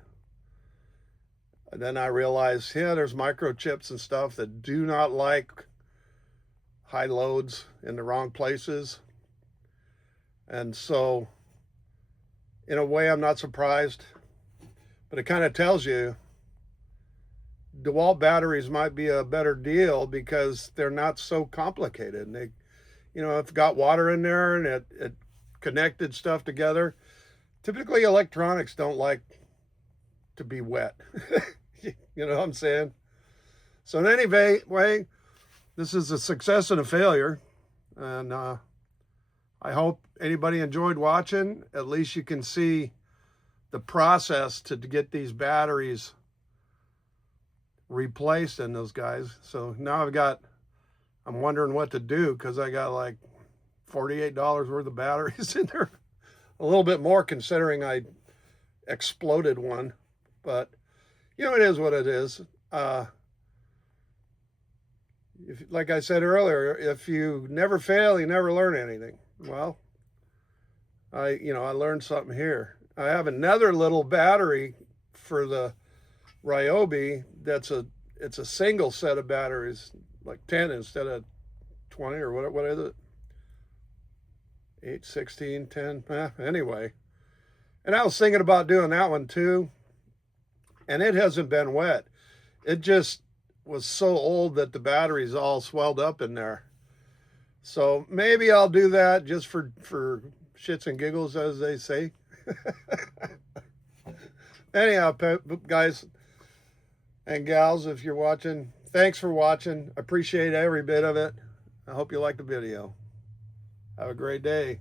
then I realized, yeah, there's microchips and stuff that do not like high loads in the wrong places. And so, in a way, I'm not surprised, but it kind of tells you DeWalt batteries might be a better deal because they're not so complicated. And they, if it got water in there and it connected stuff together, typically electronics don't like to be wet. You know what I'm saying? So in any way, this is a success and a failure. And I hope anybody enjoyed watching. At least you can see the process to get these batteries replaced in those guys. So now I'm wondering what to do because I got like $48 worth of batteries in there. A little bit more considering I exploded one. But, it is what it is. Like I said earlier, if you never fail, you never learn anything. Well, I learned something here. I have another little battery for the Ryobi it's a single set of batteries, like 10 instead of 20 or what is it? 8, 16, 10, anyway. And I was thinking about doing that one too. And it hasn't been wet. It just was so old that the batteries all swelled up in there. So maybe I'll do that just for shits and giggles, as they say. Anyhow, guys and gals, if you're watching, thanks for watching. Appreciate every bit of it. I hope you liked the video. Have a great day.